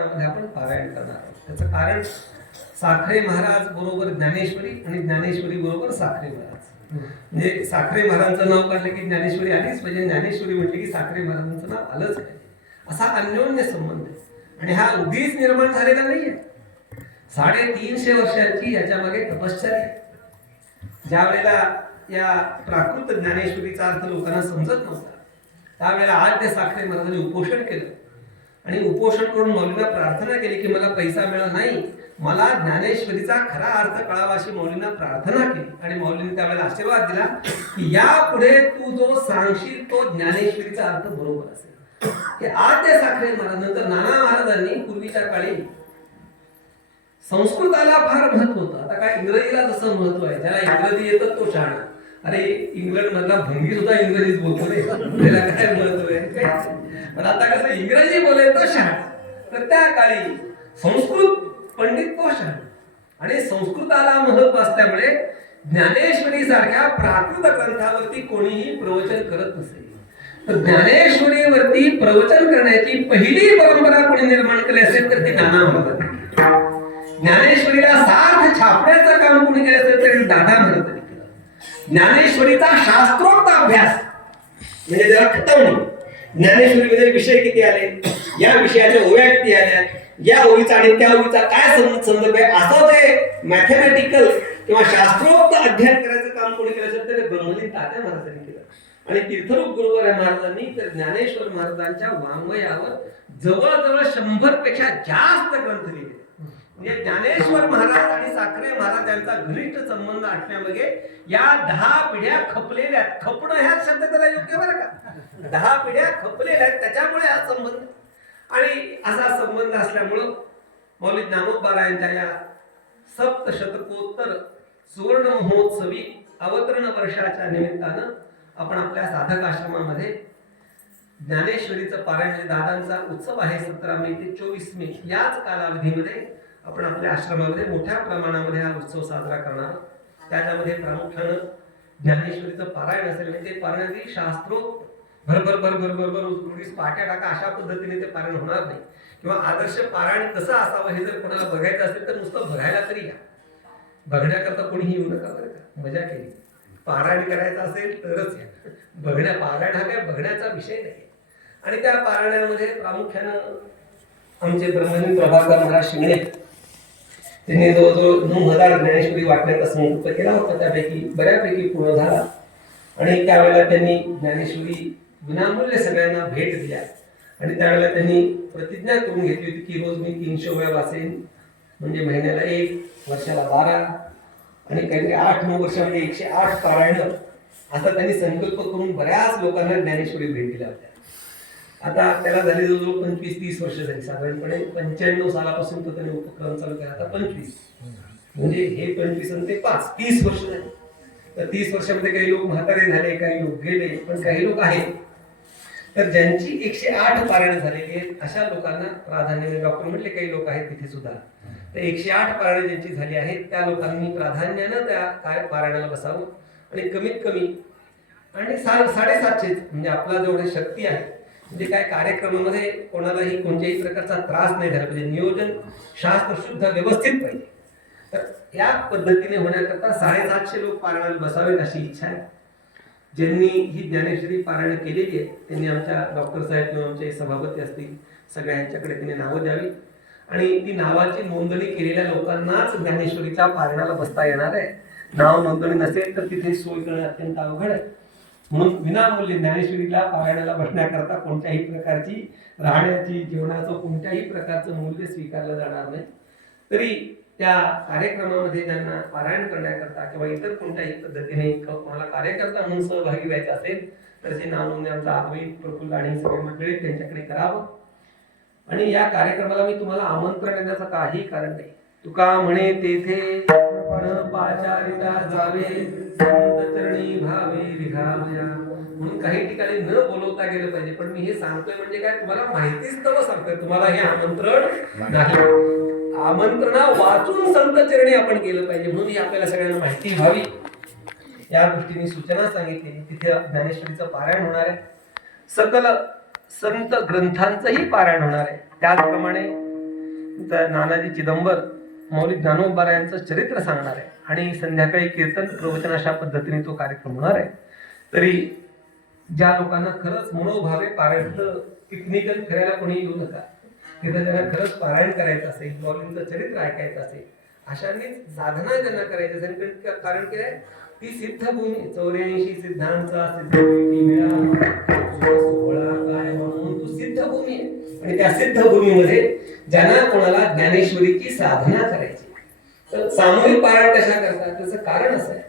आपण पारायण करणार त्याचं कारण साखरे महाराज बरोबर ज्ञानेश्वरी आणि ज्ञानेश्वरी बरोबर साखरे महाराज. म्हणजे साखरे महाराजांचं नाव काढलं की ज्ञानेश्वरी आलीच म्हणजे ज्ञानेश्वरी म्हटली की साखरे महाराजांचं नाव आलंच असा अन्योन्य संबंध आहे. आणि हा उगीच निर्माण झालेला नाहीये साडेतीनशे वर्षांची याच्यामागे तपश्चर्या आहे. ज्या वेळेला या प्राकृत ज्ञानेश्वरीचा अर्थ लोकांना समजत नव्हता त्यावेळेला आद्य साखरे महाराजांनी उपोषण केलं. आणि उपोषण करून मौलींना प्रार्थना केली की मला पैसा मिळाला नाही मला ज्ञानेश्वरीचा खरा अर्थ कळावा अशी मौलींना प्रार्थना केली. आणि मौलींनी त्यावेळेला आशीर्वाद दिला की यापुढे तू जो सांगशील तो ज्ञानेश्वरीचा अर्थ बरोबर असेल. हे आद्य साखरे महाराज नंतर नाना महाराजांनी पूर्वीच्या काळी संस्कृताला फार महत्त्व होतं. आता काय इंग्रजीला जसं महत्त्व आहे ज्याला इंग्रजी येतं तो शहाणा अरे इंग्लंड मधला भंगी सुद्धा इंग्रजीत बोलतो रे. त्याला काय महत्त्व आहे पण आता कसं इंग्रजी बोलेल तो तर त्या काळी संस्कृत पंडित तो आणि संस्कृताला महत्त्व असल्यामुळे ज्ञानेश्वरी सारख्या प्राकृत ग्रंथावरती कोणीही प्रवचन करत नसे. तर ज्ञानेश्वरीवरती प्रवचन करण्याची पहिली परंपरा कोणी निर्माण केली असेल तर ती नाना महाराजांनी ज्ञानेश्वरीला सार्थ छापण्याचं काम कोणी केलं असेल तर दादा ज्ञानेश्वरीचा शास्त्रोक्त अभ्यास म्हणजे त्याला खतवणी ज्ञानेश्वरीमध्ये विषय किती आले? या विषयाच्या ओव्या किती आल्या? या ओळीचा आणि त्या ओळीचा काय संबंध संदर्भ आहे? असं ते मॅथमॅटिकल किंवा शास्त्रोक्त अध्ययन करायचं काम कोणी केलं असेल तर ब्रह्मली तात्या महाराजांनी केलं. आणि तीर्थरूप गुरुवर महाराजांनी तर ज्ञानेश्वर महाराजांच्या वाङ्मयावर जवळजवळ शंभरपेक्षा जास्त ग्रंथ लिहिले. म्हणजे ज्ञानेश्वर महाराज साखरे महाराज यांचा घनिष्ठ संबंध असण्यामध्ये या दहा पिढ्या खपलेल्या आहेत. खपणं ह्या शब्द त्याला योग्य बरं का? दहा पिढ्या खपलेल्या आहेत त्याच्यामुळे हा संबंध. आणि असा संबंध असल्यामुळं मौलिक ज्ञानोबारा यांच्या या सप्तशतकोत्तर सुवर्ण महोत्सवी अवतरण वर्षाच्या निमित्तानं आपण आपल्या साधक आश्रमामध्ये ज्ञानेश्वरीचं पारायण म्हणजे दादांचा उत्सव आहे सतरा मे ते चोवीस मे याच कालावधीमध्ये आपण आपल्या आश्रमामध्ये मोठ्या प्रमाणामध्ये हा उत्सव साजरा करणार त्याच्यामध्ये प्रामुख्यानं ज्ञानेश्वरीचं पारायण असेल म्हणजे ते पारायणातील शास्त्रोक्त भरभर भरभर भरभर उडीस पाट्या टाका अशा पद्धतीने ते पारायण होणार नाही. किंवा आदर्श पारायण कसं असावं हे जर कोणाला बघायचं असेल तर नुसतं बघायला तरी या. बघण्याकरता कोणीही येऊ नका बरं का. मजा केली. पारायण करायचं असेल तरच या. बघण्या पारायण हा काय बघण्याचा विषय नाही. आणि त्या पारायणामध्ये प्रामुख्यानं आमचे ब्रह्मणी प्रभाकर महाराज शिंगणे त्यांनी जवळजवळ नऊ हजार ज्ञानेश्वरी वाटण्याचा संकल्प केला होता. त्यापैकी बऱ्यापैकी पूर्ण झाला. आणि त्यावेळेला त्यांनी ज्ञानेश्वरी विनामूल्य सगळ्यांना भेट दिल्या. आणि त्यावेळेला त्यांनी प्रतिज्ञा करून घेतली होती की रोज मी तीनशे वेळा वाचेन. म्हणजे महिन्याला एक वर्षाला बारा. आणि काही आठ नऊ वर्षामध्ये एकशे आठ पारायण. असा त्यांनी संकल्प करून बऱ्याच लोकांना ज्ञानेश्वरी भेट दिल्या होत्या. आता त्याला झाली जवळजवळ पंचवीस तीस वर्ष झाली. साधारणपणे पंच्याण्णव सालापासून तो त्याने उपक्रम चालू केला. आता पंचवीस. म्हणजे हे पंचवीस आणि ते पाच तीस वर्ष झाले. तर तीस वर्षामध्ये काही लोक म्हातारे झाले काही लोक गेले पण काही लोक आहेत. तर ज्यांची एकशे आठ पारायण झालेली आहेत अशा लोकांना प्राधान्याने डॉक्टर म्हटले काही लोक आहेत तिथे सुद्धा. तर एकशे आठ पारायण ज्यांची झाली आहेत त्या लोकांनी प्राधान्यानं त्या काय पारायणाला बसावं आणि कमीत कमी आणि सा साडेसातशेच म्हणजे आपला जेवढी शक्ती आहे म्हणजे काय कार्यक्रमामध्ये कोणालाही कोणत्याही प्रकारचा त्रास नाही झाला पाहिजे. नियोजन शास्त्र शुद्ध व्यवस्थित पाहिजे. तर या पद्धतीने होण्याकरता साडेसातशे लोक पारायणाला बसावेत अशी इच्छा आहे. ज्यांनी ही ज्ञानेश्वरी पारायण केलेली आहे त्यांनी आमच्या डॉक्टर साहेब किंवा आमचे सभापती असतील सगळ्या यांच्याकडे त्यांनी नावं द्यावी आणि ती नावाची नोंदणी केलेल्या लोकांनाच ज्ञानेश्वरीच्या पारायणाला बसता येणार आहे. नाव नोंदणी नसेल तर तिथे सोय करणं अत्यंत अवघड आहे. म्हणून विनामूल्य ज्ञानेश्वरीला पारायणाला बसण्याकरता कोणत्याही प्रकारची राहण्याची जीवनाचं कोणत्याही प्रकारचं मूल्य स्वीकारलं जाणार नाही. तरी त्या कार्यक्रमामध्ये त्यांना पारायण करण्याकरता किंवा इतर कोणत्याही पद्धतीने कोणाला कार्यकर्ता म्हणून सहभागी व्हायचं असेल तर ते नाव नोंदणी आमचा अद्वैत प्रफुल्ल आणि सगळे मंडळी त्यांच्याकडे करावं. आणि या कार्यक्रमाला मी तुम्हाला आमंत्रण देण्याचं काही कारण नाही. तुका म्हणे तेथे न जावे. संत भावे विघावया म्हणून काही ठिकाणी न बोलवता गेलं पाहिजे. पण मी हे सांगतोय म्हणजे काय तुम्हाला माहितीच तर सांगतोय. तुम्हाला हे आमंत्रण नाही. आमंत्रणा वाचून संत चरणी आपण केलं पाहिजे. म्हणून ही आपल्याला सगळ्यांना माहिती व्हावी. या दृष्टीने सूचना सांगितली तिथे ज्ञानेश्वरीचं पारायण होणार आहे. सकल संत ग्रंथांचंही पारायण होणार आहे. त्याचप्रमाणे नानाजी चिदंबर मौलिक ज्ञानोबारा यांचं चरित्र सांगणार आहे. आणि संध्याकाळी कीर्तन प्रवचन अशा पद्धतीने तो कार्यक्रम होणार आहे. तरी ज्या लोकांना खरंच मनोभावे पारायण पिकनिकल फिरायला कोणी येऊ नका. तिथं त्यांना खरंच पारायण करायचं असेल मौलींचं चरित्र ऐकायचं असेल अशांनी साधना त्यांना करायची असेल कारण- की आहे? ती सिद्धभूमी चौऱ्याऐंशी सिद्धांचा सिद्धभूमी सोहळा काय म्हणून तो सिद्धभूमी आहे. आणि त्या सिद्धभूमीमध्ये ज्यांना कोणाला ज्ञानेश्वरीची साधना करायची तर सामूहिक पारायण कशा करतात? त्याचं कारण असं आहे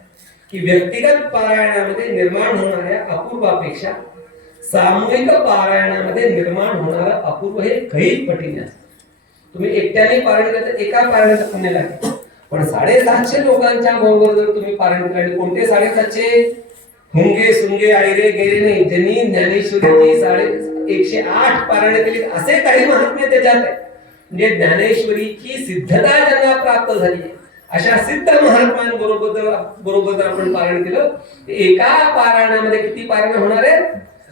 की व्यक्तिगत पारायणामध्ये निर्माण होणाऱ्या अपूर्वापेक्षा सामूहिक पारायणामध्ये निर्माण होणारं अपूर्व हे काही पटीने असतं. तुम्ही एकट्याने पारायण केलं तर एका पारायणाचं पुण्य लागेल पण साडेसातशे लोकांच्या बरोबर जर तुम्ही पारायण केलं कोणते साडेसातशे? हुंगे सुंगे आयरे गेले नाही. ज्यांनी ज्ञानेश्वरीची साडे एकशे आठ पारायण केली असे काही महात्म्य त्याच्यात आहे. म्हणजे ज्ञानेश्वरीची सिद्धता ज्यांना प्राप्त झाली अशा सिद्ध महात्म्यांबरोबर जर बरोबर जर आपण पारायण केलं एका पारायणामध्ये किती पारायण होणार आहेत?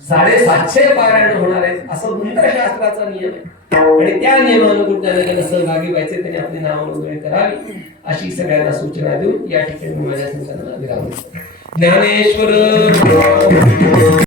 साडेसातशे पारायण होणार आहेत असं मंत्रशास्त्राचा नियम आहे. आणि त्या नियमानुसार त्याला सहभागी व्हायचे त्याने आपली नाव नोंदणी करावी अशी सगळ्यांना सूचना देऊन या ठिकाणी माझ्या संतांना विराम ज्ञानेश्वर